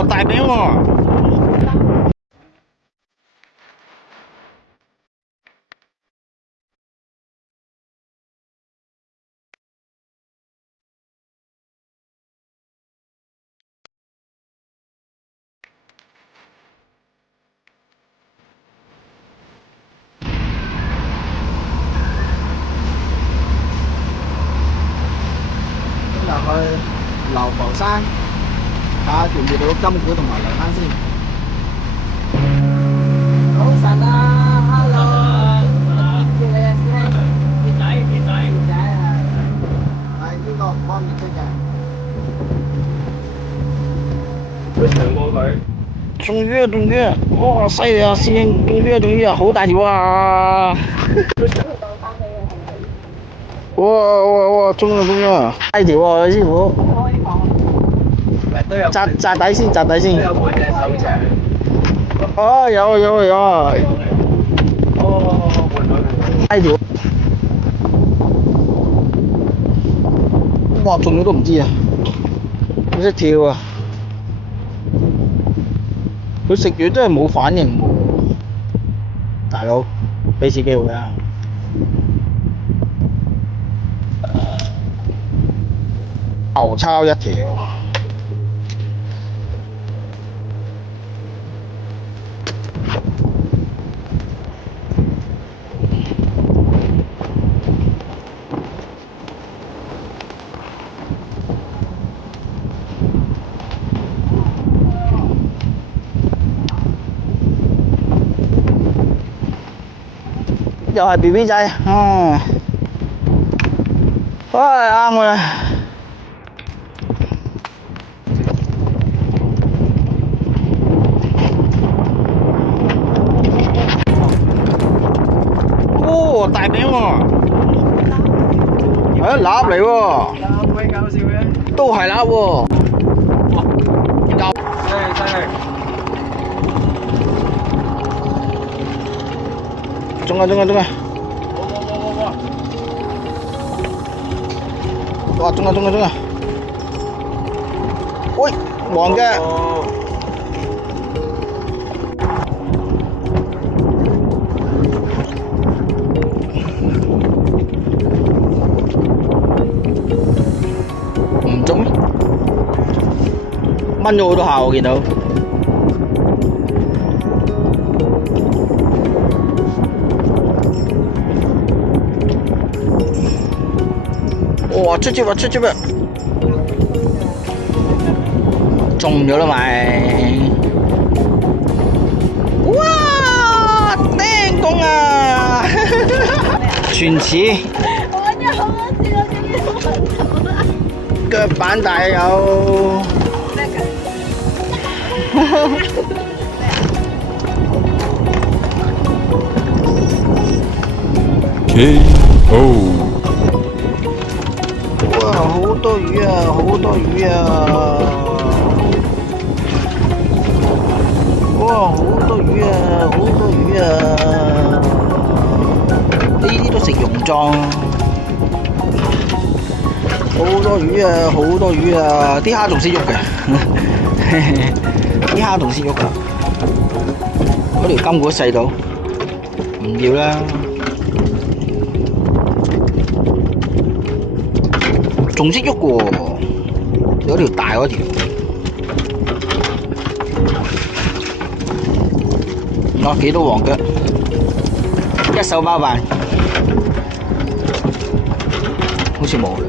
哇，大餅喎！今日去流浮山睇下見唔見到金鼓同埋流灘先。早晨啊，hello，見你啊，師兄。傑仔啊，係呢個唔方便出嘅。中咗，哇，犀利啊，師兄，中咗啊，好大條啊！哇，中咗，大條啊，師傅。扎底先。有半隻手長。哦，有啊。大條。哇，中咗都唔知啊！佢識跳啊！佢食完真係冇反應喎，大佬，俾次機會啊！牛抄一條，又係 BB 仔，啱我啦。哦，大餅喎，係鴨嚟喎，咁鬼搞笑嘅。都係鴨喎。犀利。中啊！哇，中啊！喂，黃嘅。唔中咩？掹咗好多下我見到。哇！出招啊！中咗啦咪！哇！釘公啊！全似。我揾咗好多次，我終於揾到啦！腳板大有。咩㗎？KO。哇！好多魚啊！哇！好多魚啊！呢啲都食溶裝。好多魚啊！啲蝦仲識喐嘅，啲蝦仲識喐㗎。嗰條金鼓細到，唔要啦。仲識喐嘅喎，有條大嗰條。幾多黃腳？一手包辦，好似冇啦。